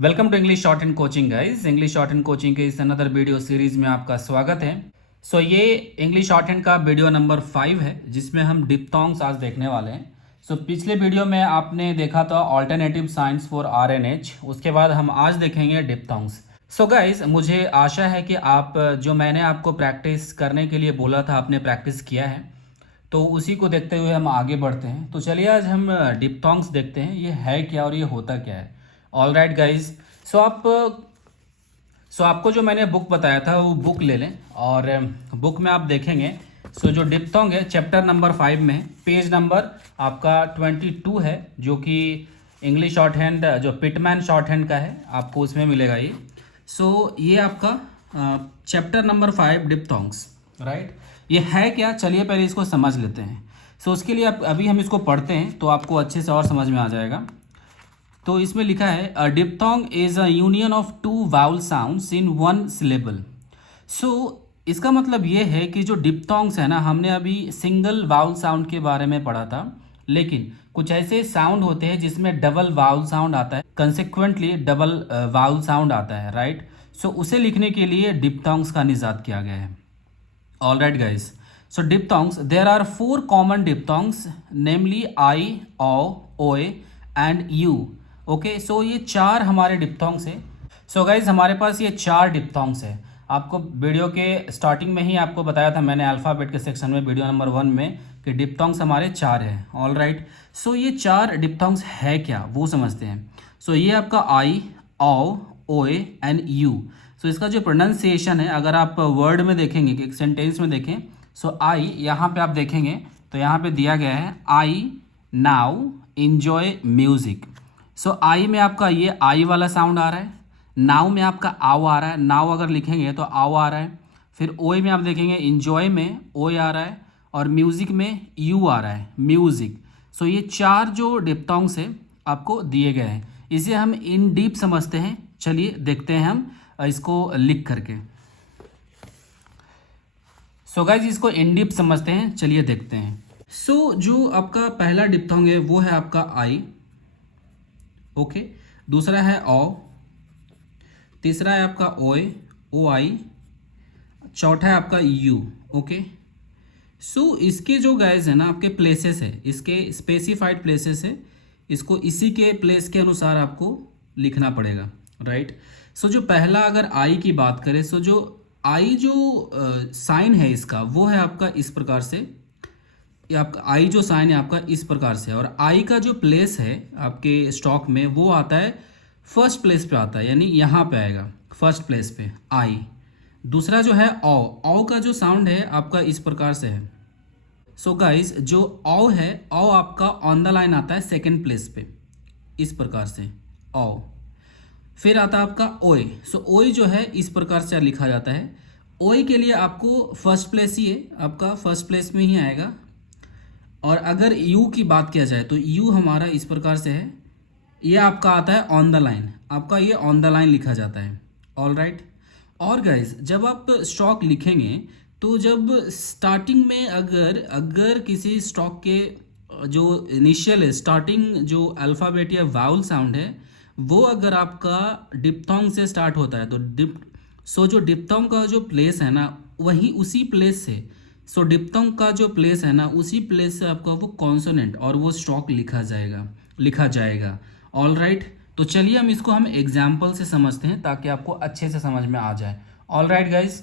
Welcome to English short and coaching guys. English short and coaching के इस another video series में आपका स्वागत है। ये इंग्लिश शॉर्ट हैंड का वीडियो नंबर 5 है जिसमें हम डिप्थोंग्स आज देखने वाले हैं। पिछले वीडियो में आपने देखा था ऑल्टरनेटिव साइंस फॉर RNH, उसके बाद हम आज देखेंगे डिप्थोंग्स। गाइस, मुझे आशा है कि आप जो मैंने आपको प्रैक्टिस करने के लिए बोला था आपने प्रैक्टिस किया है, तो उसी को देखते हुए हम आगे बढ़ते हैं। तो चलिए आज हम डिप्थोंग्स देखते हैं, ये है क्या और ये होता क्या है। ऑल राइट गाइज, आपको जो मैंने बुक बताया था वो बुक ले लें और बुक में आप देखेंगे। जो डिप्थोंग है चैप्टर नंबर 5 में पेज नंबर आपका 22 है, जो कि इंग्लिश शॉर्ट हैंड जो पिटमैन शॉर्ट हैंड का है, आपको उसमें मिलेगा ये। ये आपका चैप्टर नंबर 5 डिप्थोंग्स, राइट। ये है क्या, चलिए पहले इसको समझ लेते हैं। उसके लिए अभी हम इसको पढ़ते हैं तो आपको अच्छे से और समझ में आ जाएगा। तो इसमें लिखा है a diphthong is a union of two vowel sounds in one syllable. इसका मतलब ये है कि जो डिप्थोंग्स है ना, हमने अभी सिंगल वाउल साउंड के बारे में पढ़ा था, लेकिन कुछ ऐसे साउंड होते हैं जिसमें डबल वाउल साउंड आता है, कंसिक्वेंटली डबल वाउल साउंड आता है, राइट। उसे लिखने के लिए डिप्थोंग्स का निजात किया गया है। All right guys, diphthongs, there are 4 common diphthongs, namely I, O, OI and you. Okay, ये 4 हमारे डिप्थोंग्स है। गाइज, हमारे पास ये 4 डिप्थोंग्स है। आपको वीडियो के स्टार्टिंग में ही आपको बताया था मैंने अल्फ़ाबेट के सेक्शन में वीडियो नंबर 1 में कि डिप्थोंग्स हमारे 4 हैं। ऑल राइट, ये 4 डिप्थोंग्स है क्या वो समझते हैं। ये आपका आई, ओ, ओए एंड यू। इसका जो प्रोनाउंसिएशन है, अगर आप वर्ड में देखेंगे कि एक सेंटेंस में देखें, आई यहाँ पे आप देखेंगे तो यहाँ पे दिया गया है आई नाउ इंजॉय म्यूज़िक। आई में आपका ये आई वाला साउंड आ रहा है, नाउ में आपका आओ आ रहा है, नाउ अगर लिखेंगे तो आओ आ रहा है। फिर ओए में आप देखेंगे इंजॉय में ओए आ रहा है, और म्यूज़िक में यू आ रहा है, म्यूज़िक। ये 4 जो डिप्थोंग्स है आपको दिए गए हैं, इसे हम इन डीप समझते हैं। चलिए देखते हैं हम इसको लिख करके। गाइज, इसको इन डीप समझते हैं, चलिए देखते हैं। जो आपका पहला डिप्थोंग है वो है आपका आई, ओके। दूसरा है ओ, तीसरा है आपका ओए, ओ आई, चौथा है आपका यू, ओके। इसके जो गाइज है ना आपके प्लेसेस है, इसके स्पेसिफाइड प्लेसेस है, इसको इसी के प्लेस के अनुसार आपको लिखना पड़ेगा, राइट। जो पहला अगर आई की बात करें, जो आई जो साइन है इसका वो है आपका इस प्रकार से। आपका आई जो साइन है आपका इस प्रकार से, और आई का जो प्लेस है आपके स्टॉक में वो आता है फर्स्ट प्लेस पे आता है, यानी यहाँ पे आएगा फर्स्ट प्लेस पे आई। दूसरा जो है ओ का जो साउंड है आपका इस प्रकार से है। गाइस, जो ओ है, ओ आपका ऑन द लाइन आता है सेकेंड प्लेस पे इस प्रकार से ओ। फिर आता है आपका ओए। ओए जो है इस प्रकार से लिखा जाता है। ओए के लिए आपको फर्स्ट प्लेस ही है, आपका फर्स्ट प्लेस में ही आएगा। और अगर यू की बात किया जाए तो यू हमारा इस प्रकार से है, ये आपका आता है ऑन द लाइन, आपका ये ऑन द लाइन लिखा जाता है। All right. और गाइज, जब आप स्टॉक लिखेंगे तो जब स्टार्टिंग में अगर किसी स्टॉक के जो इनिशियल है, स्टार्टिंग जो अल्फ़ाबेट या वाउल साउंड है, वो अगर आपका डिप्थोंग से स्टार्ट होता है तो जो डिप्थोंग का जो प्लेस है ना, वहीं उसी प्लेस से, डिप्थोंग का जो प्लेस है ना, उसी प्लेस से आपका वो कॉन्सोनेंट और वो स्टॉक लिखा जाएगा। ऑल राइट, तो चलिए हम एग्जाम्पल से समझते हैं ताकि आपको अच्छे से समझ में आ जाए। ऑल राइट गाइज,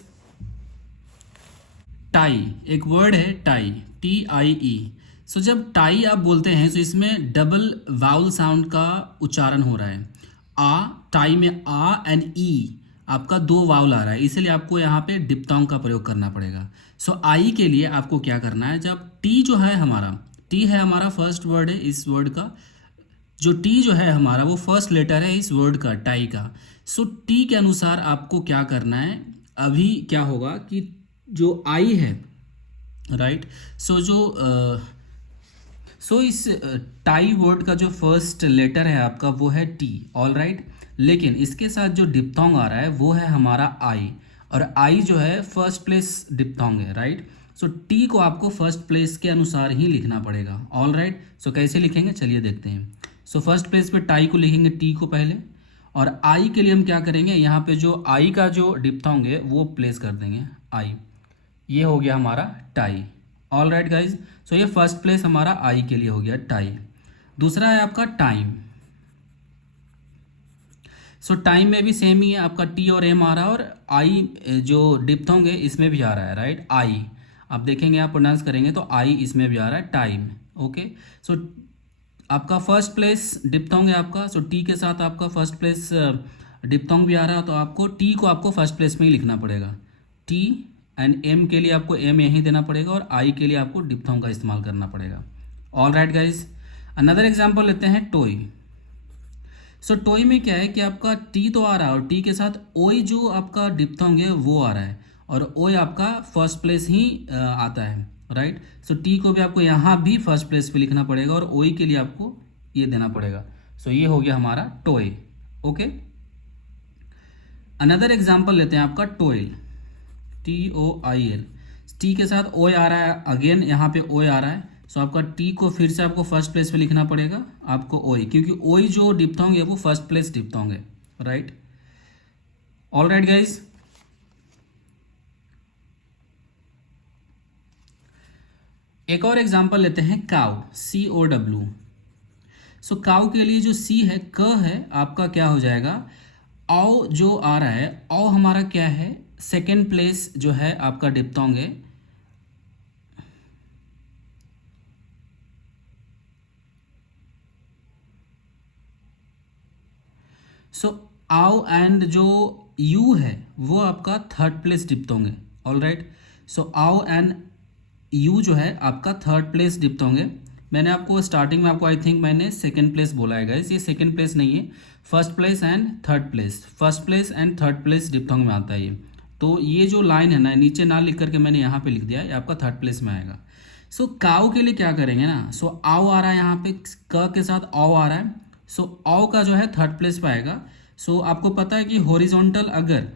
टाई एक वर्ड है, टाई, TIE। जब टाई आप बोलते हैं तो इसमें डबल वाउल साउंड का उच्चारण हो रहा है। टाई में आ एंड ई आपका 2 वाउल आ रहा है, इसलिए आपको यहाँ पे डिप्थोंग का प्रयोग करना पड़ेगा। आई के लिए आपको क्या करना है, जब टी जो है हमारा फर्स्ट वर्ड है इस वर्ड का, जो टी जो है हमारा वो फर्स्ट लेटर है इस वर्ड का, टाई का। टी के अनुसार आपको क्या करना है, अभी क्या होगा कि जो आई है, राइट, इस टाई वर्ड का जो फर्स्ट लेटर है आपका वो है टी। ऑल राइट, लेकिन इसके साथ जो डिप्थोंग आ रहा है वो है हमारा आई, और आई जो है फर्स्ट प्लेस डिप्थोंग है, राइट। टी को आपको फर्स्ट प्लेस के अनुसार ही लिखना पड़ेगा। ऑल राइट, कैसे लिखेंगे चलिए देखते हैं। फर्स्ट प्लेस पे टाई को लिखेंगे टी को पहले, और आई के लिए हम क्या करेंगे, यहाँ पे जो आई का जो डिप्थोंग है वो प्लेस कर देंगे आई। ये हो गया हमारा tie. All right guys, so ये फर्स्ट प्लेस हमारा आई के लिए हो गया टाई। दूसरा है आपका टाइम। सो टाइम में भी सेम ही है, आपका टी और एम आ रहा है और आई जो डिप्थोंग है इसमें भी आ रहा है, राइट। आई आप देखेंगे, आप प्रोनाउंस करेंगे तो आई इसमें भी आ रहा है, टाइम। ओके, सो आपका फर्स्ट प्लेस डिप्थोंग है आपका, सो टी के साथ आपका फर्स्ट प्लेस डिप्थोंग भी आ रहा है, तो आपको टी को आपको फर्स्ट प्लेस में ही लिखना पड़ेगा। टी एंड एम के लिए आपको एम यहीं देना पड़ेगा और आई के लिए आपको डिप्थोंग का इस्तेमाल करना पड़ेगा। All right guys, another example लेते हैं टोई। सो टोई में क्या है कि आपका टी तो आ रहा है और टी के साथ ओई जो आपका डिप्थोंग है वो आ रहा है और ओई आपका फर्स्ट प्लेस ही आता है, राइट। सो टी को भी आपको यहाँ भी फर्स्ट प्लेस पे लिखना पड़ेगा और ओई के लिए आपको ये देना पड़ेगा। सो ये हो गया हमारा टोई। ओके, अनदर एग्जाम्पल लेते हैं आपका टोइल, TOIL। टी के साथ ओए आ रहा है, अगेन यहाँ पे ओए आ रहा है, सो आपका टी को फिर से आपको फर्स्ट प्लेस पे लिखना पड़ेगा आपको ओई, क्योंकि ओई जो डिप्थोंग है वो फर्स्ट प्लेस डिप्थोंग है, राइट। ऑल राइट गाइज, एक और एग्जांपल लेते हैं काउ, COW। सो काउ के लिए जो सी है, क है आपका क्या हो जाएगा, औ जो आ रहा है, औ हमारा क्या है, सेकेंड प्लेस जो है आपका डिप्थोंग है। सो आओ एंड जो यू है वो आपका थर्ड प्लेस डिप्थोंग है। ऑल राइट, सो आओ एंड यू जो है आपका थर्ड प्लेस डिप्थोंग है। मैंने आपको स्टार्टिंग में आपको आई थिंक मैंने सेकंड प्लेस बोला है गाइस, ये सेकंड प्लेस नहीं है, first place and third place, first place and third place diphthong में आता है ये। तो ये जो लाइन है ना, नीचे ना लिख करके मैंने यहाँ पे लिख दिया, ये आपका थर्ड प्लेस में आएगा। सो काऊ के लिए क्या करेंगे ना, सो आओ आ रहा है यहाँ पे, क के साथ आओ आ रहा है, सो आओ का जो है थर्ड प्लेस पे आएगा। सो आपको पता है कि हॉरिजॉन्टल अगर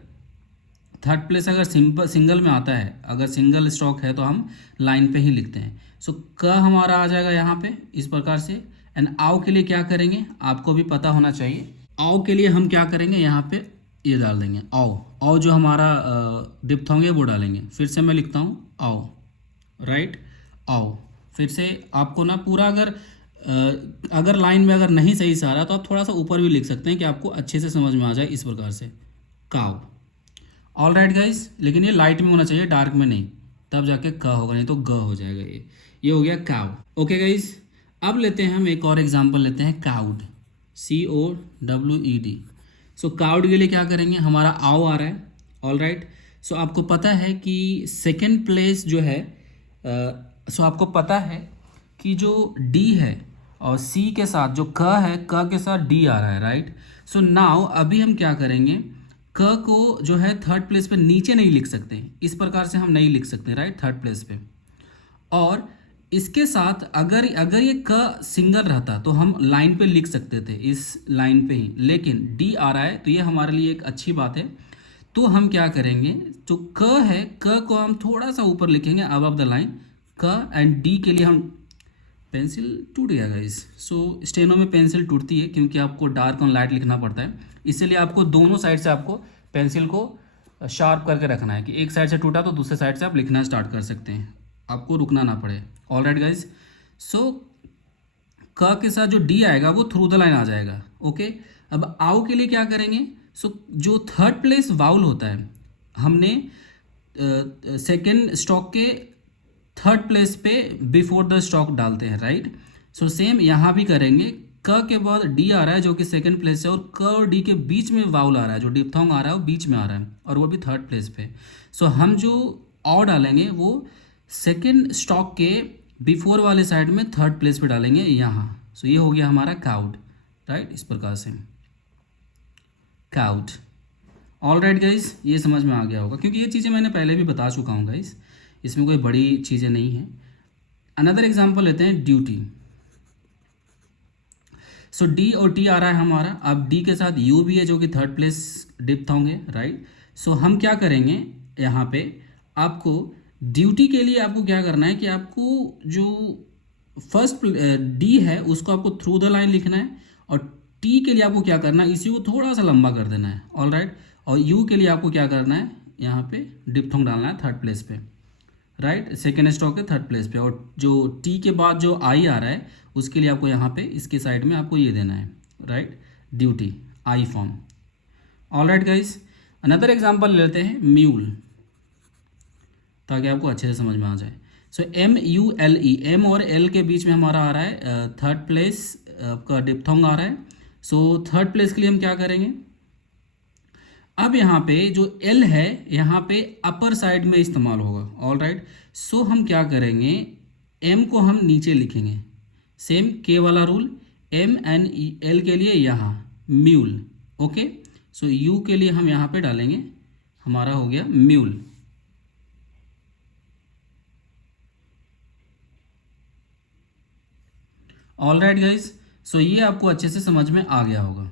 थर्ड प्लेस अगर सिंगल में आता है, अगर सिंगल स्ट्रोक है तो हम लाइन पे ही लिखते हैं। सो क हमारा आ जाएगा यहाँ पे इस प्रकार से। एंड आओ के लिए क्या करेंगे, आपको भी पता होना चाहिए। आओ के लिए हम क्या करेंगे, यहाँ पे ये डाल देंगे आओ, आओ जो हमारा डिप्थोंग है वो डालेंगे। फिर से मैं लिखता हूँ आओ, राइट, आओ। फिर से आपको ना पूरा अगर लाइन में अगर नहीं सही से आ रहा तो आप थोड़ा सा ऊपर भी लिख सकते हैं कि आपको अच्छे से समझ में आ जाए, इस प्रकार से काव। ऑल राइट गाइज, लेकिन ये लाइट में होना चाहिए, डार्क में नहीं, तब जाके क होगा, नहीं तो ग हो जाएगा। ये हो गया काव। ओके गाइज, अब लेते हैं हम एक और एग्जांपल लेते हैं काउड, COWED। सो काउड के लिए क्या करेंगे, हमारा आओ आ रहा है। ऑल राइट, सो आपको पता है कि सेकेंड प्लेस जो है, सो आपको पता है कि जो डी है और सी के साथ जो क है, क के साथ डी आ रहा है, राइट। सो नाउ अभी हम क्या करेंगे, क को जो है थर्ड प्लेस पे नीचे नहीं लिख सकते, इस प्रकार से हम नहीं लिख सकते, राइट, थर्ड प्लेस पे। और इसके साथ अगर ये क सिंगल रहता तो हम लाइन पे लिख सकते थे, इस लाइन पे ही, लेकिन डी आ रहा है तो ये हमारे लिए एक अच्छी बात है। तो हम क्या करेंगे, जो क है, क को हम थोड़ा सा ऊपर लिखेंगे अबव द लाइन, क एंड डी के लिए हम, पेंसिल टूट गया गाइस। सो स्टेनो में पेंसिल टूटती है क्योंकि आपको डार्क और लाइट लिखना पड़ता है, इसलिए आपको दोनों साइड से आपको पेंसिल को शार्प करके रखना है कि एक साइड से टूटा तो दूसरे साइड से आप लिखना स्टार्ट कर सकते हैं, आपको रुकना ना पड़े। ऑल राइट गाइज, सो क के साथ जो डी आएगा वो थ्रू द लाइन आ जाएगा। ओके, अब आओ के लिए क्या करेंगे, सो जो थर्ड प्लेस वाउल होता है, हमने सेकेंड स्टॉक के थर्ड प्लेस पे बिफोर द स्टॉक डालते हैं, राइट। सो सेम यहाँ भी करेंगे, क के बाद डी आ रहा है जो कि सेकंड प्लेस है, और क और डी के बीच में वाउल आ रहा है, जो डिप्थोंग आ रहा है वो बीच में आ रहा है और वो भी थर्ड प्लेस पे। सो हम जो ऑ डालेंगे वो सेकंड स्टॉक के बिफोर वाले साइड में थर्ड प्लेस पे डालेंगे यहाँ। सो ये हो गया हमारा काउड, राइट, इस प्रकार से काउड। ऑल राइट गाइज, ये समझ में आ गया होगा क्योंकि ये चीज़ें मैंने पहले भी बता चुका हूँ गाइज, इसमें कोई बड़ी चीज़ें नहीं है। अनदर एग्जाम्पल लेते हैं ड्यूटी। सो डी और टी आ रहा है हमारा, अब डी के साथ यू भी है जो कि थर्ड प्लेस डिप्थोंग है, राइट। सो हम क्या करेंगे, यहाँ पे आपको ड्यूटी के लिए आपको क्या करना है कि आपको जो फर्स्ट डी है उसको आपको थ्रू द लाइन लिखना है और टी के लिए आपको क्या करना है, इसी को थोड़ा सा लंबा कर देना है, ऑल राइट। और यू के लिए आपको क्या करना है, यहाँ पे डिप्थोंग डालना है थर्ड प्लेस पे, राइट, सेकेंड स्टॉक है थर्ड प्लेस पे। और जो टी के बाद जो आई आ रहा है उसके लिए आपको यहाँ पे इसके साइड में आपको ये देना है, राइट, ड्यूटी आई form. All right guys, another example लेते हैं म्यूल, ताकि आपको अच्छे से समझ में आ जाए। सो MULE, एम और एल के बीच में हमारा आ रहा है थर्ड प्लेस आपका डिप्थोंग आ रहा है। सो थर्ड प्लेस के लिए हम क्या करेंगे, अब यहाँ पे जो एल है यहाँ पे अपर साइड में इस्तेमाल होगा, ऑल राइट। सो हम क्या करेंगे, एम को हम नीचे लिखेंगे, सेम के वाला रूल, MNEL के लिए यहाँ म्यूल, ओके। सो यू के लिए हम यहाँ पे डालेंगे, हमारा हो गया mule. All right guys, so ये आपको अच्छे से समझ में आ गया होगा।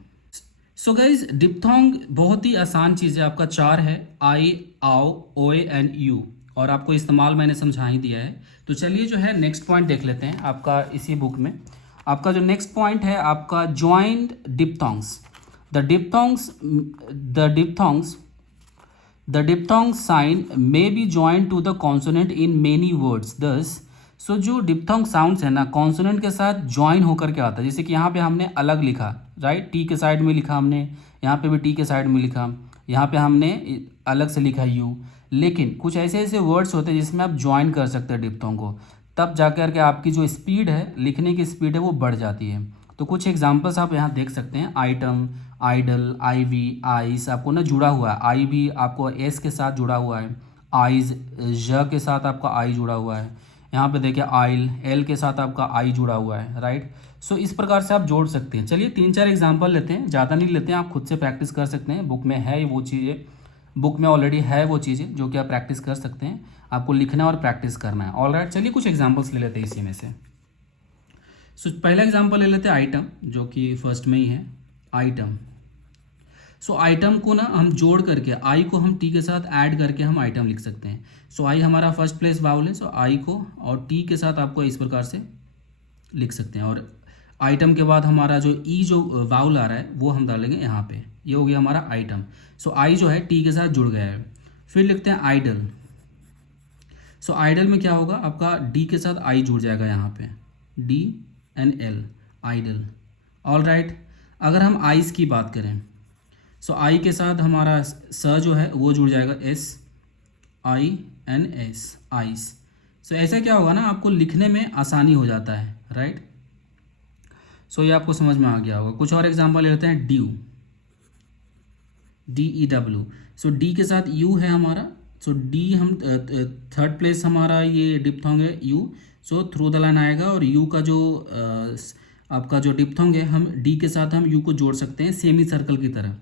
सो गाइज डिप्थोंग बहुत ही आसान चीज़ है, आपका चार है, आई, आओ, ओए एंड यू, और आपको इस्तेमाल मैंने समझा ही दिया है। तो चलिए जो है नेक्स्ट पॉइंट देख लेते हैं आपका इसी बुक में। आपका जो नेक्स्ट पॉइंट है आपका joint diphthongs. The diphthong sign may be joined to the consonant in many words thus। सो जो डिप्थोंग साउंड्स है ना कॉन्सोनेंट के साथ ज्वाइन होकर के आता है, जैसे कि यहाँ पे हमने अलग लिखा, राइट, टी के साइड में लिखा हमने, यहाँ पे भी टी के साइड में लिखा, यहाँ पे हमने अलग से लिखा यू। लेकिन कुछ ऐसे ऐसे वर्ड्स होते हैं जिसमें आप ज्वाइन कर सकते हैं डिप्थोंग को, तब जाकर के आपकी जो स्पीड है, लिखने की स्पीड है, वो बढ़ जाती है। तो कुछ एग्जांपल्स आप यहाँ देख सकते हैं, आइटम, आइडल, आईवी, आइस, आपको ना जुड़ा हुआ है, आई भी आपको एस के साथ जुड़ा हुआ है, आइज, ज के साथ आपका आई जुड़ा हुआ है, यहाँ पे देखिए आइल, एल के साथ आपका आई जुड़ा हुआ है, राइट। सो इस प्रकार से आप जोड़ सकते हैं। चलिए 3-4 एग्जांपल लेते हैं, ज़्यादा नहीं लेते हैं, आप खुद से प्रैक्टिस कर सकते हैं, बुक में है वो चीज़ें, बुक में ऑलरेडी है वो चीज़ें जो कि आप प्रैक्टिस कर सकते हैं, आपको लिखना और प्रैक्टिस करना है, ऑल राइट। चलिए कुछ एग्जाम्पल्स ले लेते हैं इसी में से। सो पहला एग्जाम्पल ले लेते हैं आइटम, जो कि फर्स्ट में ही है, आइटम। सो आइटम को ना हम जोड़ करके, आई को हम टी के साथ ऐड करके हम आइटम लिख सकते हैं। सो आई हमारा फर्स्ट प्लेस वाउल है, सो आई को और टी के साथ आपको इस प्रकार से लिख सकते हैं। और आइटम के बाद हमारा जो ई जो वाउल आ रहा है वो हम डालेंगे यहाँ पे, ये हो गया हमारा आइटम। सो आई जो है टी के साथ जुड़ गया है। फिर लिखते हैं आइडल। सो आइडल में क्या होगा, आपका डी के साथ आई जुड़ जाएगा यहाँ पे, DNL, आइडल, ऑल राइट। अगर हम आइस की बात करें, सो आई के साथ हमारा स जो है वो जुड़ जाएगा, SINS, आइस। सो ऐसे क्या होगा ना, आपको लिखने में आसानी हो जाता है, राइट। सो ये आपको समझ में आ गया होगा। कुछ और एग्जांपल लेते हैं, ड्यू, DEW। सो डी के साथ यू है हमारा, सो डी हम थर्ड प्लेस हमारा ये डिप्थोंग है you. So through the line आएगा, और यू का जो आपका जो डिप्थोंग है, हम डी के साथ हम यू को जोड़ सकते हैं सेमी सर्कल की तरह।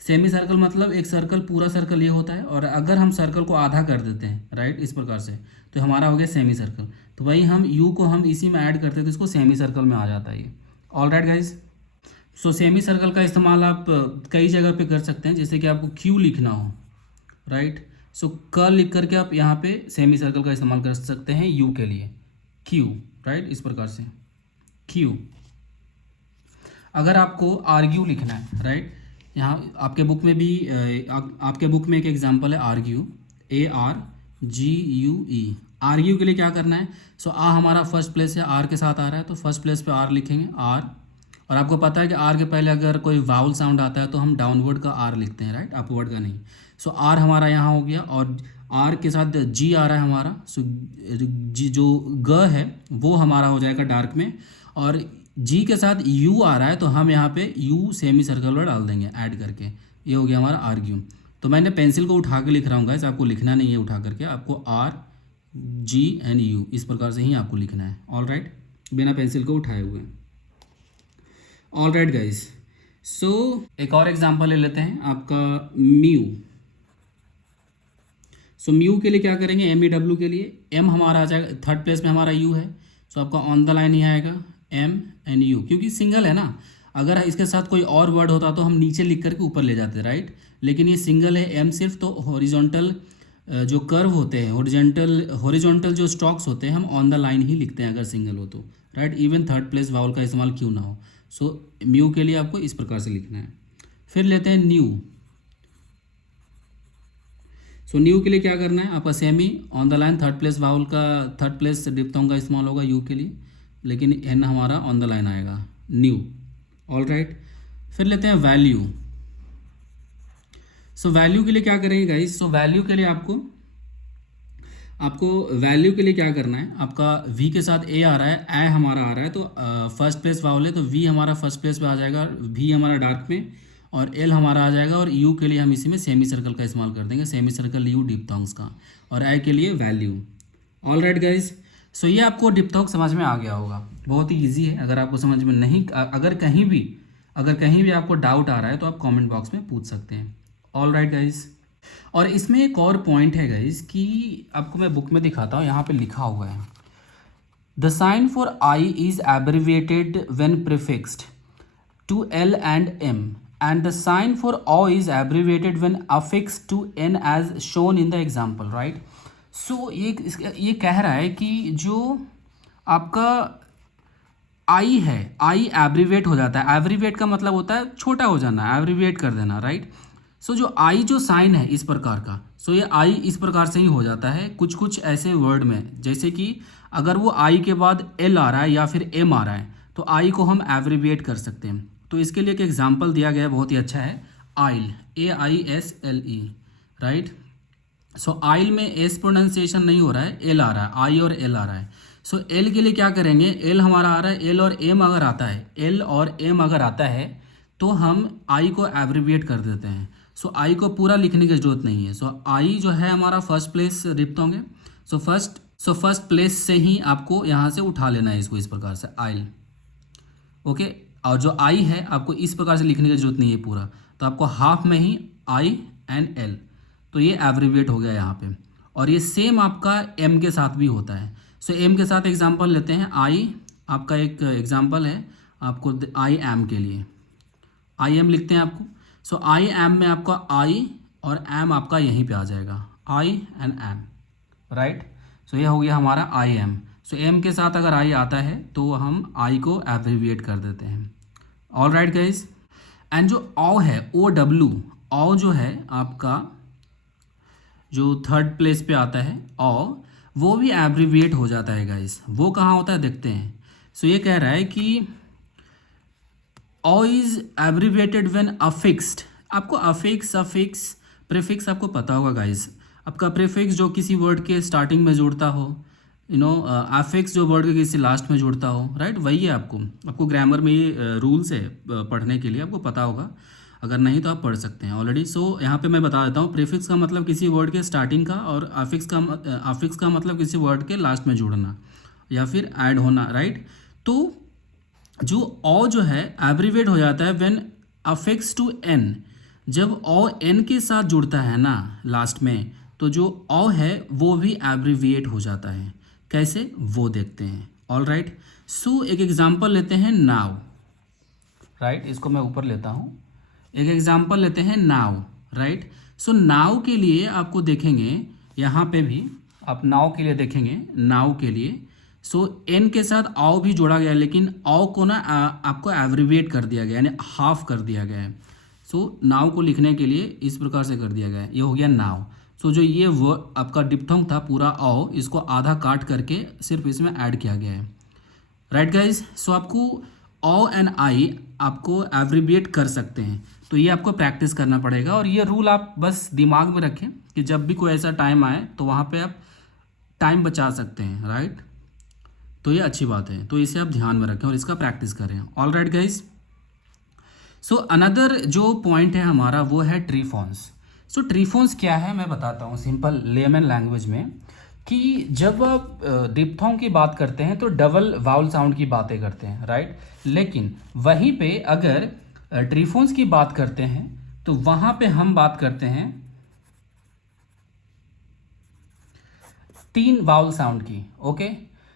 सेमी सर्कल मतलब एक सर्कल, पूरा सर्कल ये होता है, और अगर हम सर्कल को आधा कर देते हैं, राइट, इस प्रकार से, तो हमारा हो गया सेमी सर्कल। तो वही हम यू को हम इसी में ऐड करते हैं तो इसको सेमी सर्कल में आ जाता है ये, ऑल राइट गाइज। सो सेमी सर्कल का इस्तेमाल आप कई जगह पे कर सकते हैं, जैसे कि आपको क्यू लिखना हो, राइट। सो क लिख करके आप यहाँ पे सेमी सर्कल का इस्तेमाल कर सकते हैं यू के लिए, क्यू, राइट, इस प्रकार से क्यू। अगर आपको आर्ग्यू लिखना है, राइट, यहाँ आपके बुक में भी आपके बुक में एक एग्जांपल है आर्ग्यू, ARGUE। आर्ग्यू के लिए क्या करना है, सो आ हमारा फर्स्ट प्लेस है, आर के साथ आ रहा है, तो फर्स्ट प्लेस पे आर लिखेंगे, आर। और आपको पता है कि आर के पहले अगर कोई वाउल साउंड आता है तो हम डाउनवर्ड का आर लिखते हैं, राइट, अपवर्ड का नहीं। सो आर हमारा यहाँ हो गया, और आर के साथ जी आ रहा है हमारा, सो जी जो ग है वो हमारा हो जाएगा डार्क में, और जी के साथ यू आ रहा है तो हम यहाँ पे यू सेमी सर्कल में डाल देंगे ऐड करके, ये हो गया हमारा आर्ग्यू। तो मैंने पेंसिल को उठा के लिख रहा हूँ गाइस, आपको लिखना नहीं है उठा करके, आपको RGNU इस प्रकार से ही आपको लिखना है, ऑल राइट, बिना पेंसिल को उठाए हुए, ऑल राइट गाइस। सो एक और एग्जांपल ले लेते हैं आपका म्यू। सो म्यू के लिए क्या करेंगे, MEW के लिए एम हमारा आ जाएगा, थर्ड प्लेस में हमारा यू है, सो आपका ऑन द लाइन ही आएगा MNU, क्योंकि सिंगल है ना। अगर इसके साथ कोई और वर्ड होता तो हम नीचे लिख करके ऊपर ले जाते, राइट, लेकिन ये सिंगल है, एम सिर्फ, तो हॉरिजॉन्टल जो कर्व होते हैं, हॉरिजॉन्टल जो स्टॉक्स होते हैं, हम ऑन द लाइन ही लिखते हैं अगर सिंगल हो तो, right, even third place vowel का इस्तेमाल क्यों ना हो। सो म्यू के लिए आपको इस प्रकार से लिखना है। फिर लेते हैं न्यू। सो न्यू के लिए क्या करना है, आपका semi on the line third place vowel का थर्ड प्लेस डिप्थोंग का इस्तेमाल होगा यू के लिए, लेकिन एन हमारा ऑन द लाइन आएगा, न्यू। All right. फिर लेते हैं वैल्यू। सो वैल्यू के लिए क्या करेंगे गाइस, सो वैल्यू के लिए आपको वैल्यू के लिए क्या करना है, आपका वी के साथ ए आ रहा है, ए हमारा आ रहा है, तो फर्स्ट प्लेस वाउल है तो वी हमारा फर्स्ट प्लेस पे आ जाएगा, वी हमारा डार्क में, और एल हमारा आ जाएगा, और यू के लिए हम इसी में सेमी सर्कल का इस्तेमाल कर देंगे, सेमी सर्कल यू डिप्थोंग्स का, और आई के लिए value. All right guys. So ये आपको डिप्थोंग समझ में आ गया होगा, बहुत ही ईजी है। अगर आपको समझ में नहीं, अगर कहीं भी आपको डाउट आ रहा है तो आप कमेंट बॉक्स में पूछ सकते हैं। All right guys. और इसमें एक और पॉइंट है गाइज कि आपको मैं बुक में दिखाता हूँ, यहाँ पे लिखा हुआ है the sign for I is abbreviated when prefixed to L and M and the sign for O is abbreviated when affixed to N as shown in the example, right. So ये कह रहा है कि जो आपका आई है, आई एब्रिविएट हो जाता है, एब्रिविएट का मतलब होता है छोटा हो जाना, एब्रिविएट कर देना, राइट। सो जो आई जो साइन है इस प्रकार का, सो ये आई इस प्रकार से ही हो जाता है कुछ कुछ ऐसे वर्ड में, जैसे कि अगर वो आई के बाद एल आ रहा है या फिर एम आ रहा है तो आई को हम एब्रिविएट कर सकते हैं। तो इसके लिए एक एग्जांपल दिया गया है, बहुत ही अच्छा है, आइल, AISLE, राइट। सो आइल में एस प्रोनाउंसिएशन नहीं हो रहा है, एल आ रहा है, आई और एल आ रहा है। सो एल के लिए क्या करेंगे, एल हमारा आ रहा है, एल और एम अगर आता है, एल और एम अगर आता है तो हम आई को एब्रिविएट कर देते हैं। सो आई को पूरा लिखने की जरूरत नहीं है। सो आई जो है हमारा फर्स्ट प्लेस डिप्थोंग है, सो फर्स्ट प्लेस से ही आपको यहाँ से उठा लेना है इसको, इस प्रकार से आइल, ओके। और जो आई है आपको इस प्रकार से लिखने की जरूरत नहीं है पूरा, तो आपको हाफ में ही आई एंड एल, तो ये एब्रिविएट हो गया यहाँ पे। और ये सेम आपका एम के साथ भी होता है। सो एम के साथ एग्जांपल लेते हैं, आई आपका एक एग्जांपल है आपको आई एम के लिए, आई एम लिखते हैं आपको। सो आई एम में आपका आई और एम आपका यहीं पे आ जाएगा, आई एंड एम, राइट। सो ये हो गया हमारा आई एम। सो एम के साथ अगर आई आता है तो हम आई को एब्रिविएट कर देते हैं। All right guys. एंड जो ओ है, OW, ओ जो है आपका जो थर्ड प्लेस पे आता है ओ, वो भी एब्रिविएट हो जाता है गाइज। वो कहाँ होता है देखते हैं। सो ये कह रहा है कि ओ इज एब्रिविएटेड व्हेन अफिक्स्ड। आपको अफिक्स, सफिक्स, प्रीफिक्स आपको पता होगा गाइज। आपका प्रीफिक्स जो किसी वर्ड के स्टार्टिंग में जुड़ता हो, अफिक्स जो वर्ड के किसी लास्ट में जुड़ता हो, राइट, वही है। आपको ग्रामर में ये रूल्स है पढ़ने के लिए, आपको पता होगा, अगर नहीं तो आप पढ़ सकते हैं ऑलरेडी। सो यहाँ पे मैं बता देता हूँ, प्रीफिक्स का मतलब किसी वर्ड के स्टार्टिंग का, और अफिक्स का मतलब किसी वर्ड के लास्ट में जुड़ना या फिर ऐड होना, राइट। तो जो ओ जो है एब्रिविएट हो जाता है व्हेन अफिक्स टू एन। जब ओ एन के साथ जुड़ता है ना लास्ट में, तो जो ओ है वो भी एब्रिविएट हो जाता है। कैसे, वो देखते हैं। All right. सो एक एग्जांपल लेते हैं, नाउ, राइट। इसको मैं ऊपर लेता हूँ, एक एग्जांपल लेते हैं नाउ, राइट। सो नाउ के लिए आपको देखेंगे, यहाँ पे भी आप नाउ के लिए देखेंगे, नाउ के लिए सो एन के साथ आओ भी जोड़ा गया है, लेकिन आओ को ना आपको एब्रिविएट कर दिया गया, यानी हाफ कर दिया गया है। सो नाव को लिखने के लिए इस प्रकार से कर दिया गया है, ये हो गया नाव। सो जो ये वर्ड आपका डिप्थोंग था पूरा आओ, इसको आधा काट करके सिर्फ इसमें ऐड किया गया है, राइट गाइज। सो आपको ओ एंड आई आपको एब्रिविएट कर सकते हैं, तो ये आपको प्रैक्टिस करना पड़ेगा। और ये रूल आप बस दिमाग में रखें कि जब भी कोई ऐसा टाइम आए तो वहाँ पे आप टाइम बचा सकते हैं, राइट। तो ये अच्छी बात है, तो इसे आप ध्यान में रखें और इसका प्रैक्टिस करें। All right guys. So another जो पॉइंट है हमारा वो है ट्रीफॉन्स। सो ट्रीफॉन्स क्या है मैं बताता हूँ सिंपल लेमन लैंग्वेज में, कि जब आप डिप्थोंग की बात करते हैं तो डबल वाउल साउंड की बातें करते हैं, राइट। लेकिन वहीं पे अगर ट्रीफॉन्स की बात करते हैं तो वहाँ पे हम बात करते हैं 3 वाउल साउंड की, ओके।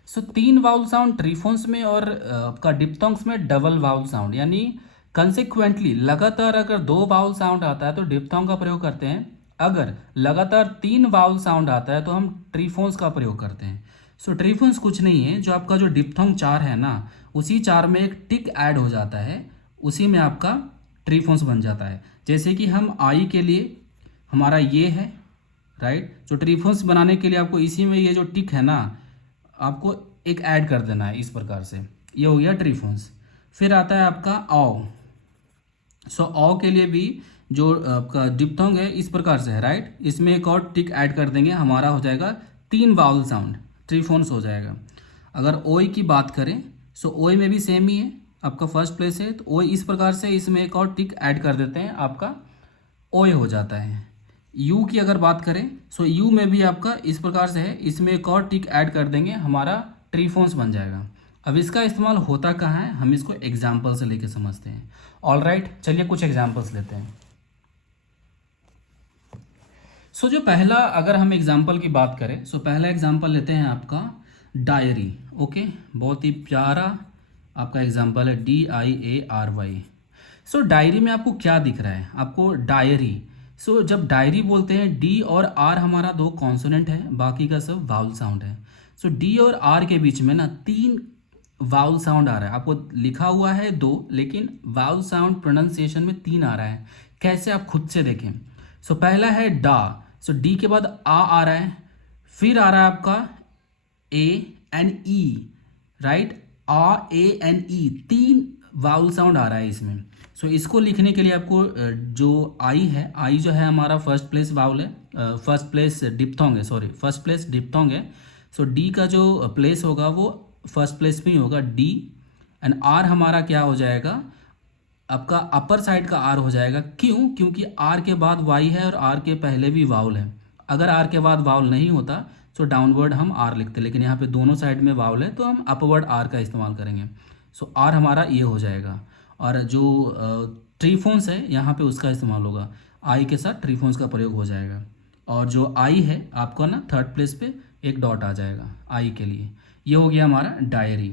सो 3 वाउल साउंड ट्रीफॉन्स में और आपका डिप्थोंग्स में डबल वाउल साउंड, यानी कंसिक्वेंटली लगातार अगर 2 वाउल साउंड आता है तो डिप्थोंग का प्रयोग करते हैं, अगर लगातार 3 वाउल साउंड आता है तो हम ट्रीफॉन्स का प्रयोग करते हैं। सो ट्रीफॉन्स कुछ नहीं है, जो आपका जो डिप्थोंग 4 है ना उसी 4 में एक टिक ऐड हो जाता है, उसी में आपका ट्रीफोन्स बन जाता है। जैसे कि हम आई के लिए हमारा ये है, राइट। तो ट्रीफोन्स बनाने के लिए आपको इसी में ये जो टिक है ना, आपको एक ऐड कर देना है इस प्रकार से, ये हो गया ट्रीफोन्स। फिर आता है आपका ऑ। सो ऑ के लिए भी जो आपका डिप्थोंग है इस प्रकार से है, राइट। इसमें एक और टिक ऐड कर देंगे, हमारा हो जाएगा 3 वावल साउंड, ट्रीफोन्स हो जाएगा। अगर ओई की बात करें, सो ओई में भी सेम ही है, आपका फर्स्ट प्लेस है, तो ओई इस प्रकार से, इसमें एक और टिक ऐड कर देते हैं, आपका ओए हो जाता है। यू की अगर बात करें, सो यू में भी आपका इस प्रकार से है, इसमें एक और टिक ऐड कर देंगे, हमारा ट्रीफोन्स बन जाएगा। अब इसका इस्तेमाल होता कहाँ है, हम इसको एग्जाम्पल से लेके समझते हैं। ऑल राइट, चलिए कुछ एग्जाम्पल्स लेते हैं। सो जो पहला अगर हम एग्जाम्पल की बात करें, सो पहला एग्जाम्पल लेते हैं आपका डायरी। ओके, बहुत ही प्यारा आपका एग्जाम्पल है, DIARY। सो डायरी में आपको क्या दिख रहा है, आपको डायरी। सो जब डायरी बोलते हैं, डी और आर हमारा 2 कॉन्सोनेंट है, बाकी का सब वाउल साउंड है। सो डी और आर के बीच में ना 3 वाउल साउंड आ रहा है, आपको लिखा हुआ है 2, लेकिन वाउल साउंड प्रोनाउंसिएशन में 3 आ रहा है। कैसे, आप खुद से देखें। सो पहला है डा, सो डी के बाद आ रहा है, फिर आ रहा है आपका A N E, right. Uh A N E, 3 vowel sound आ रहा है इसमें। सो इसको लिखने के लिए आपको जो आई है, आई जो है हमारा फर्स्ट प्लेस वाउल है, फर्स्ट प्लेस डिप्थोंग है, सॉरी फर्स्ट प्लेस डिप्थोंग है। सो डी का जो प्लेस होगा वो फर्स्ट प्लेस में ही होगा, डी। एंड आर हमारा क्या हो जाएगा, आपका अपर साइड का आर हो जाएगा। क्यों, क्योंकि आर के बाद वाई है और आर के पहले भी वाउल है। अगर आर के बाद वाउल नहीं होता तो डाउनवर्ड हम आर लिखते, लेकिन यहाँ पे दोनों साइड में वाउल है तो हम अपवर्ड आर का इस्तेमाल करेंगे। सो आर हमारा ये हो जाएगा। और जो ट्रीफोन्स है यहाँ पे उसका इस्तेमाल होगा, आई के साथ ट्रीफोन्स का प्रयोग हो जाएगा। और जो आई है आपको ना थर्ड प्लेस पे एक डॉट आ जाएगा आई के लिए। ये हो गया हमारा diary.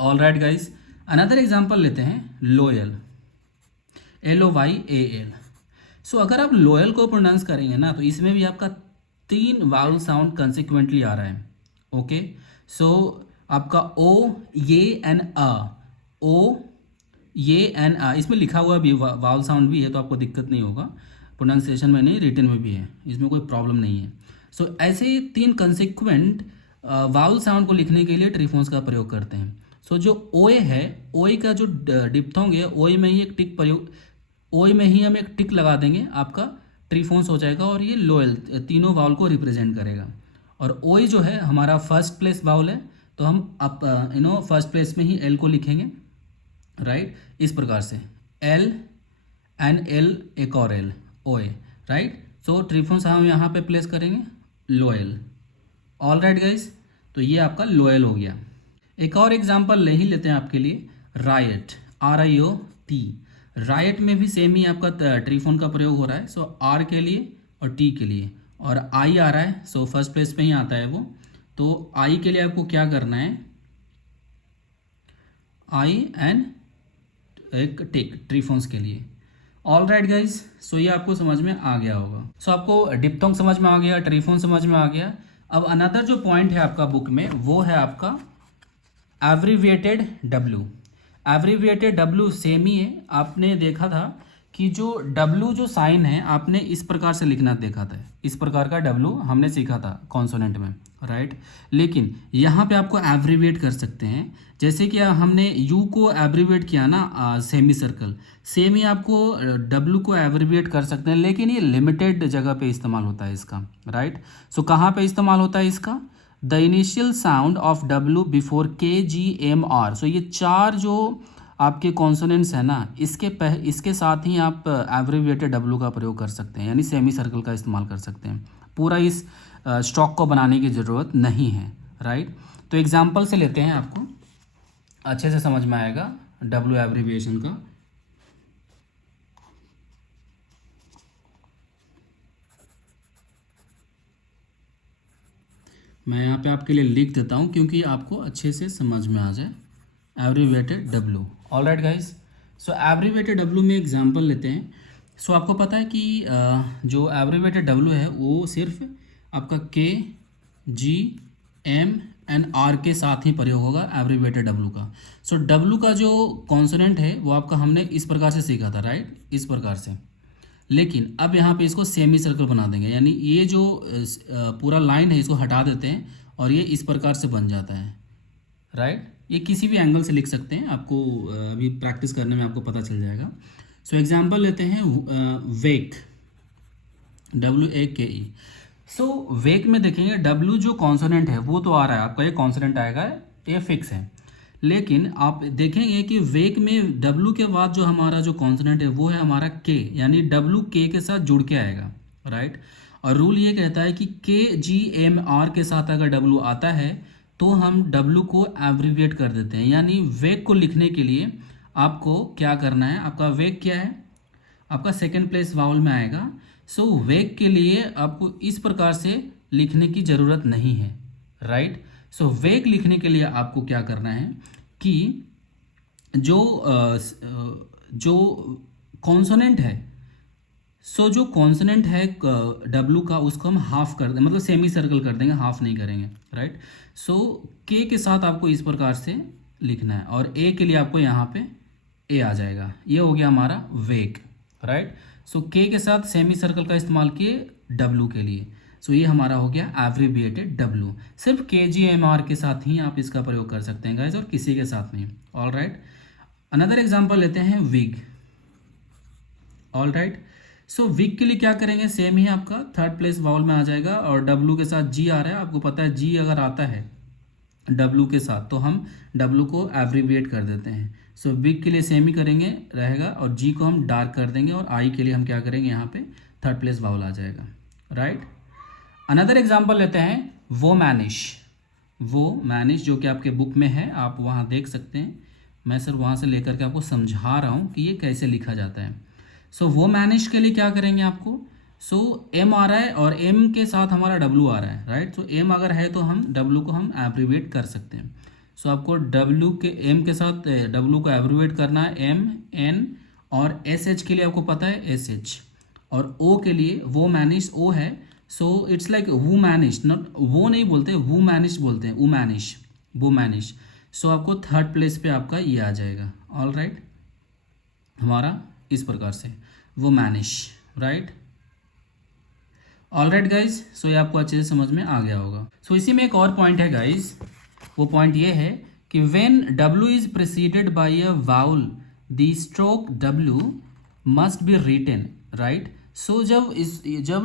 All right guys, another example लेते हैं लोयल, LOYAL। सो अगर आप लोयल को प्रोनाउंस करेंगे ना, तो इसमें भी आपका 3 वाउल साउंड कंसिक्वेंटली आ रहा है। ओके, सो आपका ओ ये एन अ, ओ ये एन अ, इसमें लिखा हुआ भी वाउल साउंड भी है, तो आपको दिक्कत नहीं होगा, प्रोनाउंसिएशन में नहीं, रिटन में भी है, इसमें कोई प्रॉब्लम नहीं है। सो ऐसे ही 3 कंसिक्वेंट वाउल साउंड को लिखने के लिए ट्रीफोन्स का प्रयोग करते हैं। सो जो ओए है, ओए का जो डिप्थोंग है, ओए में ही एक टिक प्रयोग, ओए में ही हम एक टिक लगा देंगे, आपका ट्रीफोन्स हो जाएगा। और ये लोयल तीनों वाउल को रिप्रेजेंट करेगा। और ओए जो है हमारा फर्स्ट प्लेस वाउल है, तो हम अप फर्स्ट प्लेस में ही एल को लिखेंगे, राइट। इस प्रकार से एल एन एल, एक और एल, ओए, राइट। सो ट्रीफोन्स हम यहाँ पे प्लेस करेंगे लोयल। ऑल राइट गाइज, तो ये आपका लोयल हो गया। एक और एग्जांपल ले ही लेते हैं आपके लिए, रायट, RIOT। रायट में भी सेम ही आपका ट्रीफोन का प्रयोग हो रहा है। सो आर के लिए और टी के लिए, और आई आ रहा है, सो फर्स्ट प्लेस पे ही आता है वो। तो आई के लिए आपको क्या करना है, आई एन एक टिक ट्रीफोन्स के लिए। ऑल राइट गाइज, सो ये आपको समझ में आ गया होगा। सो आपको डिप्थोंग समझ में आ गया, ट्रीफोन समझ में आ गया। अब अनदर जो पॉइंट है आपका बुक में, वो है आपका abbreviated W। Abbreviated W same ही है, आपने देखा था कि जो W जो साइन है आपने इस प्रकार से लिखना देखा था, इस प्रकार का W हमने सीखा था कॉन्सोनेंट में, राइट। लेकिन यहाँ पे आपको एब्रीविएट कर सकते हैं, जैसे कि हमने U को एब्रीविएट किया ना सेमी सर्कल, सेम ही आपको W को एब्रीविएट कर सकते हैं, लेकिन ये लिमिटेड जगह पे इस्तेमाल होता है इसका, राइट। सो कहाँ पे इस्तेमाल होता है इसका, the initial sound of W before KGMR। सो ये 4 जो आपके कॉन्सोनेंट्स है ना, इसके साथ ही आप एब्रीविएटेड W का प्रयोग कर सकते हैं, यानी सेमी सर्कल का इस्तेमाल कर सकते हैं। पूरा इस स्टॉक को बनाने की ज़रूरत नहीं है, राइट। तो एग्जांपल से लेते हैं, आपको अच्छे से समझ में आएगा W एब्रीविएशन का। मैं यहाँ पे आपके लिए लिख देता हूँ क्योंकि आपको अच्छे से समझ में आ जाए, abbreviated W। All right guys, so abbreviated W में एग्जांपल लेते हैं। सो आपको पता है कि जो एब्रीविएटेड W है वो सिर्फ आपका KGM एंड आर के साथ ही प्रयोग होगा एब्रीविएटेड डब्लू का। सो डब्लू का जो कॉन्सोनेंट है वो आपका हमने इस प्रकार से सीखा था, राइट, इस प्रकार से। लेकिन अब यहाँ पे इसको सेमी सर्कल बना देंगे, यानी ये जो पूरा लाइन है इसको हटा देते हैं और ये इस प्रकार से बन जाता है, राइट। ये किसी भी एंगल से लिख सकते हैं, आपको अभी प्रैक्टिस करने में आपको पता चल जाएगा। सो एग्जांपल लेते हैं वेक, WAKE। सो वेक में देखेंगे डब्लू जो कॉन्सोनेंट है वो तो आ रहा है आपका, ये कॉन्सोनेंट आएगा, ये फिक्स है। लेकिन आप देखेंगे कि वेक में डब्लू के बाद जो हमारा जो कॉन्सोनेंट है वो है हमारा के, यानी डब्लू के साथ जुड़ के आएगा, राइट। और रूल ये कहता है कि KGMR के साथ अगर डब्लू आता है तो हम डब्लू को एब्रीविएट कर देते हैं। यानी वेक को लिखने के लिए आपको क्या करना है, आपका वेक क्या है, आपका सेकेंड प्लेस वाउल में आएगा। सो वेक के लिए आपको इस प्रकार से लिखने की ज़रूरत नहीं है, राइट। सो वेक लिखने के लिए आपको क्या करना है कि जो कॉन्सोनेंट है, सो जो कॉन्सोनेंट है डब्लू का उसको हम हाफ कर दें, मतलब सेमी सर्कल कर देंगे, हाफ नहीं करेंगे, राइट। सो के के साथ आपको इस प्रकार से लिखना है और ए के लिए आपको यहाँ पे ए आ जाएगा। ये हो गया हमारा वेक, राइट। सो के साथ सेमी सर्कल का इस्तेमाल किए डब्लू के लिए। सो ये हमारा हो गया एब्रीविएटेड डब्लू। सिर्फ KGMR के साथ ही आप इसका प्रयोग कर सकते हैं गाइस, और किसी के साथ नहीं। ऑल राइट, अनदर एग्जांपल लेते हैं विग। ऑल राइट, सो विग के लिए क्या करेंगे, सेम ही आपका थर्ड प्लेस वाउल में आ जाएगा और डब्लू के साथ जी आ रहा है। आपको पता है जी अगर आता है डब्लू के साथ तो हम डब्लू को एब्रीविएट कर देते हैं। सो बिग के लिए सेम ही करेंगे रहेगा और जी को हम डार्क कर देंगे और आई के लिए हम क्या करेंगे, यहाँ पे थर्ड प्लेस वाउल आ जाएगा, राइट। अनदर एग्जांपल लेते हैं वो मैनिश जो कि आपके बुक में है, आप वहाँ देख सकते हैं। मैं सर वहाँ से लेकर के आपको समझा रहा हूँ कि ये कैसे लिखा जाता है। सो वो मैनिश के लिए क्या करेंगे आपको, सो एम आ रहा है और एम के साथ हमारा डब्लू आ रहा है, राइट। सो एम अगर है तो हम डब्लू को हम एब्रीविएट कर सकते हैं। सो आपको डब्लू के एम के साथ डब्लू को एब्रीविएट करना है MN, और SH के लिए आपको पता है SH, और O के लिए वो मैनिश O है। So it's like woo mannish, not वो नहीं बोलते, वू मैनिश बोलते हैं, वो मैनिश। सो आपको थर्ड प्लेस पे आपका ये आ जाएगा। ऑल राइट, हमारा इस प्रकार से वो mannish, right. All right guys, so ये आपको अच्छे से समझ में आ गया होगा। सो इसी में एक और पॉइंट है गाइज, वो पॉइंट ये है कि when W is preceded by a vowel the stroke W must be written, right. So जब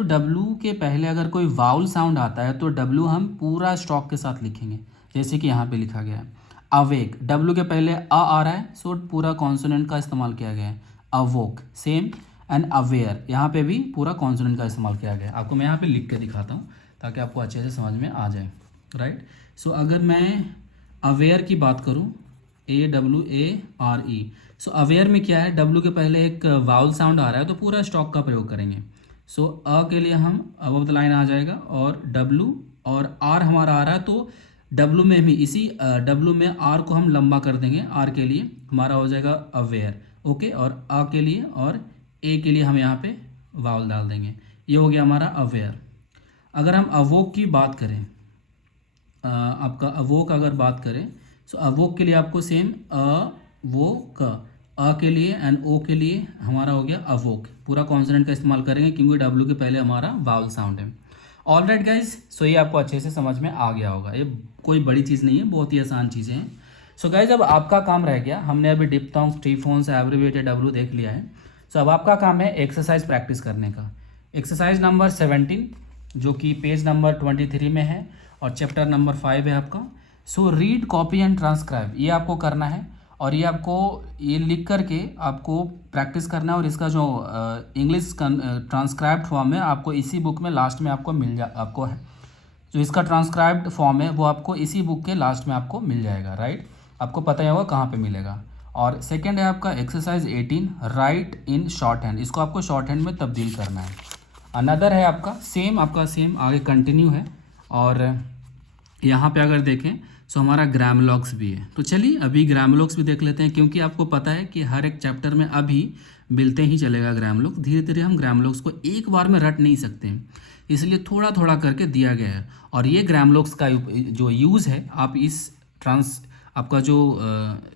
W के पहले अगर कोई वाउल साउंड आता है तो W हम पूरा स्ट्रोक के साथ लिखेंगे, जैसे कि यहाँ पे लिखा गया है अवेक, W के पहले आ रहा है, सो पूरा कॉन्सोनेंट का इस्तेमाल किया गया है। अवोक सेम, एंड अवेयर, यहाँ पे भी पूरा कॉन्सोनेंट का इस्तेमाल किया गया है। आपको मैं यहाँ पे लिख के दिखाता हूँ ताकि आपको अच्छे से समझ में आ जाए, राइट। सो अगर मैं अवेयर की बात करूँ, AWARE, सो अवेयर में क्या है, डब्लू के पहले एक वाउल साउंड आ रहा है तो पूरा स्टॉक का प्रयोग करेंगे। सो अ के लिए हम अबव द लाइन आ जाएगा और डब्लू और आर हमारा आ रहा है तो डब्लू में भी इसी डब्लू में आर को हम लंबा कर देंगे, आर के लिए हमारा हो जाएगा अवेयर, ओके। और आ के लिए और ए के लिए हम यहाँ पे वाउल डाल देंगे, ये हो गया हमारा अवेयर। अगर हम अवोक की बात करें, आपका अवोक अगर बात करें, सो अवोक के लिए आपको सेम अ के लिए एंड ओ के लिए हमारा हो गया अवोक, पूरा कॉन्सोनेंट का इस्तेमाल करेंगे क्योंकि डब्लू के पहले हमारा वाउल साउंड है। ऑल राइट गाइज, सो ये आपको अच्छे से समझ में आ गया होगा, ये कोई बड़ी चीज़ नहीं है, बहुत ही आसान चीज़ें हैं। सो गाइज अब आपका काम रह गया, हमने अभी डिप्थोंग्स, ट्रीफोन्स, एब्रीविएटेड डब्लू देख लिया है। सो अब आपका काम है एक्सरसाइज प्रैक्टिस करने का। एक्सरसाइज नंबर 17 जो कि पेज नंबर 23 में है और चैप्टर नंबर 5 है आपका। So read, copy and transcribe, ये आपको करना है और ये आपको ये लिख करके आपको प्रैक्टिस करना है। और इसका जो इंग्लिश ट्रांसक्राइब्ड फॉर्म है आपको इसी बुक में लास्ट में आपको आपको है, जो इसका ट्रांसक्राइब्ड फॉर्म है वो आपको इसी बुक के लास्ट में आपको मिल जाएगा, राइट। आपको पता ही होगा कहाँ पे मिलेगा। और सेकंड है आपका exercise 18, right in short hand, इसको आपको शॉर्ट हैंड में तब्दील करना है। अनदर है आपका सेम आगे कंटिन्यू है। और यहाँ पे अगर देखें सो हमारा ग्रामलॉग्स भी है, तो चलिए अभी ग्रामलॉग्स भी देख लेते हैं, क्योंकि आपको पता है कि हर एक चैप्टर में अभी मिलते ही चलेगा ग्रामलॉग्स। धीरे धीरे हम ग्रामलॉग्स को एक बार में रट नहीं सकते हैं, इसलिए थोड़ा थोड़ा करके दिया गया है। और ये ग्रामलोक्स का जो यूज़ है आप इस आपका जो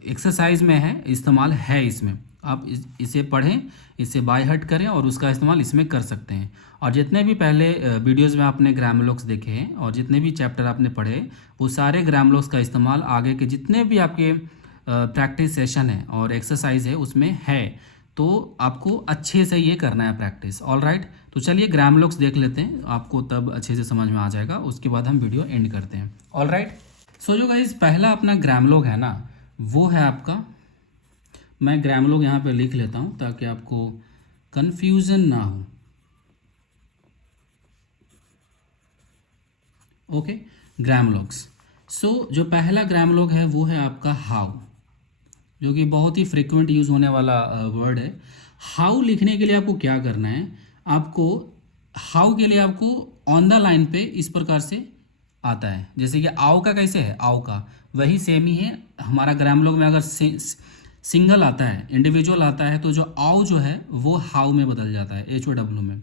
एक्सरसाइज में है इस्तेमाल है इसमें। आप इसे पढ़ें, इसे बाय हर्ट करें और उसका इस्तेमाल इसमें कर सकते हैं। और जितने भी पहले वीडियोस में आपने ग्रामलोक्स देखे हैं और जितने भी चैप्टर आपने पढ़े वो सारे ग्रामलोक्स का इस्तेमाल आगे के जितने भी आपके प्रैक्टिस सेशन है और एक्सरसाइज है उसमें है। तो आपको अच्छे से ये करना है प्रैक्टिस। ऑल राइट, तो चलिए ग्रामलोक्स देख लेते हैं, आपको तब अच्छे से समझ में आ जाएगा। उसके बाद हम वीडियो एंड करते हैं। ऑल राइट, सो जो गाइस पहला अपना ग्रामलोग है ना, वो है आपका, मैं ग्रामलोग यहाँ पे लिख लेता हूँ ताकि आपको कन्फ्यूज़न ना हो। ओके, ग्रामलोग्स। सो जो पहला ग्रामलोग है वो है आपका हाउ, जो कि बहुत ही फ्रिक्वेंट यूज़ होने वाला वर्ड है। हाउ लिखने के लिए आपको क्या करना है, आपको हाउ के लिए आपको ऑन द लाइन पे इस प्रकार से आता है। जैसे कि आओ का कैसे है, आओ का वही सेम ही है हमारा ग्रामलोग में। अगर सिंगल आता है, इंडिविजुअल आता है, तो जो आओ जो है वो हाउ में बदल जाता है, HOW में।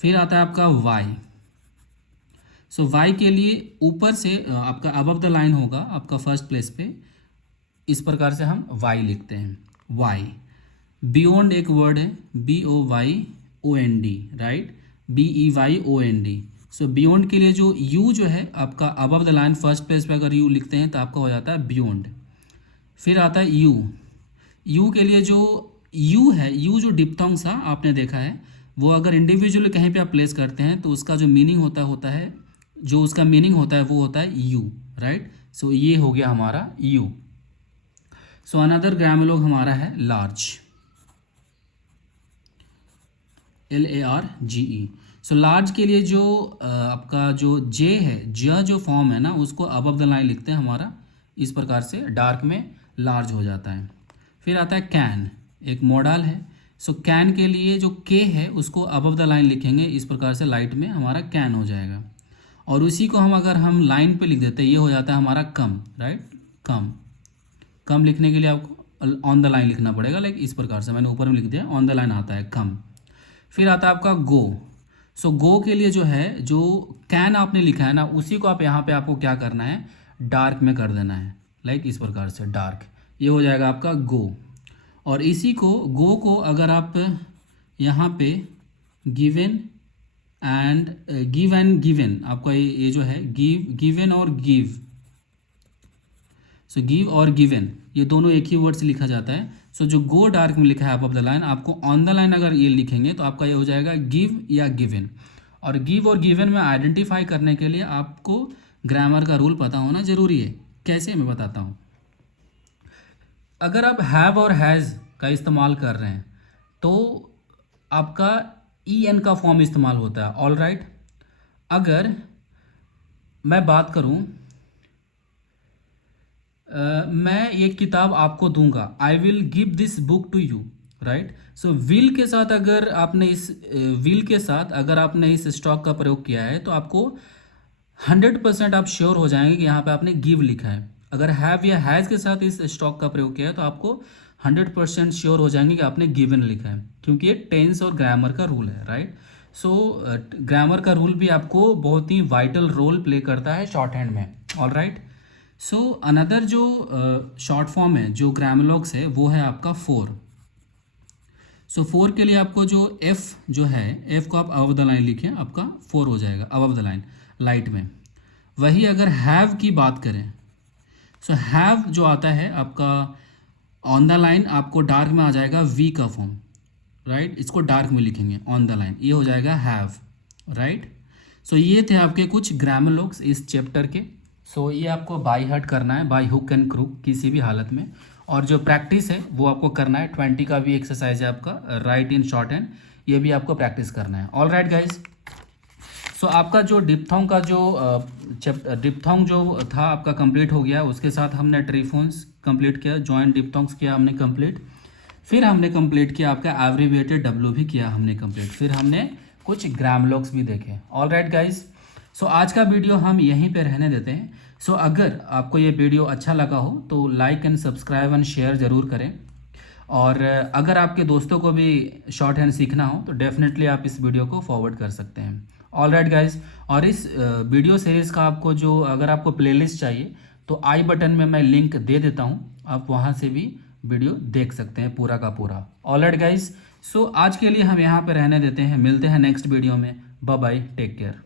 फिर आता है आपका वाई। सो वाई के लिए ऊपर से आपका अबव द लाइन होगा आपका फर्स्ट प्लेस पे, इस प्रकार से हम वाई लिखते हैं, वाई। बियॉन्ड एक वर्ड है, BOYOND, राइट, BEYOND। सो बियॉन्ड के लिए जो यू जो है आपका above the line first place पे अगर यू लिखते हैं तो आपका हो जाता है बियॉन्ड। फिर आता है यू। यू के लिए जो यू है, यू जो डिप्थोंग सा आपने देखा है, वो अगर इंडिविजुअली कहीं पे आप प्लेस करते हैं तो उसका जो मीनिंग होता है जो उसका मीनिंग होता है वो होता है यू, राइट। सो ये हो गया हमारा यू। सो अनदर ग्रामलोग हमारा है लार्ज, LARGE। सो लार्ज के लिए जो आपका जो जे है, ज जो फॉर्म है ना, उसको अबव द लाइन लिखते हैं हमारा, इस प्रकार से डार्क में लार्ज हो जाता है। फिर आता है कैन, एक मॉडल है। सो कैन के लिए जो के है उसको अबव द लाइन लिखेंगे, इस प्रकार से लाइट में हमारा कैन हो जाएगा। और उसी को हम अगर हम लाइन पे लिख देते हैं, ये हो जाता है हमारा कम, राइट, कम। कम लिखने के लिए आपको ऑन द लाइन लिखना पड़ेगा, लाइक इस प्रकार से मैंने ऊपर में लिख दिया, ऑन द लाइन आता है कम। फिर आता है आपका गो। सो गो के लिए जो है, जो कैन आपने लिखा है ना, उसी को आप यहाँ पे आपको क्या करना है, डार्क में कर देना है, लाइक इस प्रकार से डार्क, ये हो जाएगा आपका गो। और इसी को गो को अगर आप यहाँ पे गिवन एंड गिवन आपका ये जो है गिवन और गिव, सो गिव और गिवन ये दोनों एक ही वर्ड से लिखा जाता है। सो जो गो डार्क में लिखा है अबव द लाइन, आपको ऑन द लाइन अगर ये लिखेंगे तो आपका ये हो जाएगा गिव या गिवन। और गिव और गिवन में आइडेंटिफाई करने के लिए आपको ग्रामर का रूल पता होना जरूरी है। कैसे, मैं बताता हूँ। अगर आप हैव और हैज़ का इस्तेमाल कर रहे हैं तो आपका EN का फॉर्म इस्तेमाल होता है। ऑल राइट, अगर मैं बात करूं, मैं ये किताब आपको दूंगा, I will give this book to you, right. So will के साथ अगर आपने इस स्टॉक का प्रयोग किया है तो आपको 100% आप श्योर हो जाएंगे कि यहाँ पे आपने गिव लिखा है। अगर हैव या हैज़ के साथ इस स्टॉक का प्रयोग किया है तो आपको 100% श्योर हो जाएंगे कि आपने गिवन लिखा है, क्योंकि ये टेंस और ग्रामर का रूल है, राइट। सो ग्रामर का रूल भी आपको बहुत ही वाइटल रोल प्ले करता है शॉर्ट हैंड में। ऑल राइट, सो अनदर जो शॉर्ट फॉर्म है जो ग्रामलोग्स है वो है आपका 4। सो 4 के लिए आपको जो F जो है, F को आप अबव द लाइन लिखें, आपका 4 हो जाएगा अबव द लाइन लाइट में। वही अगर हैव की बात करें, सो हैव जो आता है आपका ऑन द लाइन, आपको डार्क में आ जाएगा V का फॉर्म, राइट। इसको डार्क में लिखेंगे ऑन द लाइन, ये हो जाएगा हैव, राइट। सो ये थे आपके कुछ ग्रामलोग्स इस चैप्टर के। सो ये आपको बाय हार्ट करना है, बाय हुक एंड क्रूक, किसी भी हालत में। और जो प्रैक्टिस है वो आपको करना है, 20 का भी एक्सरसाइज है आपका, राइट इन शॉर्ट हैंड, ये भी आपको प्रैक्टिस करना है। ऑल राइट गाइज, सो आपका जो डिप्थोंग का जो डिप्थोंग जो था आपका कंप्लीट हो गया। उसके साथ हमने ट्रीफोन्स कंप्लीट किया, जॉइंट डिप्थोंग्स किया हमने कंप्लीट। फिर हमने कंप्लीट किया आपका एब्रिविएटेड W भी किया हमने कंप्लीट। फिर हमने कुछ ग्रामलोग्स भी देखे। ऑल राइट गाइज, सो आज का वीडियो हम यहीं पे रहने देते हैं। सो अगर आपको ये वीडियो अच्छा लगा हो तो like and subscribe and share ज़रूर करें। और अगर आपके दोस्तों को भी शॉर्ट हैंड सीखना हो तो डेफिनेटली आप इस वीडियो को फॉरवर्ड कर सकते हैं। ऑल राइट गाइज, और इस वीडियो सीरीज़ का आपको जो अगर आपको प्लेलिस्ट चाहिए तो आई बटन में मैं लिंक दे देता हूँ, आप वहाँ से भी वीडियो देख सकते हैं पूरा का पूरा। ऑल राइट गाइज, सो आज के लिए हम यहाँ पे रहने देते हैं, मिलते हैं नेक्स्ट वीडियो में। Bye bye, take care.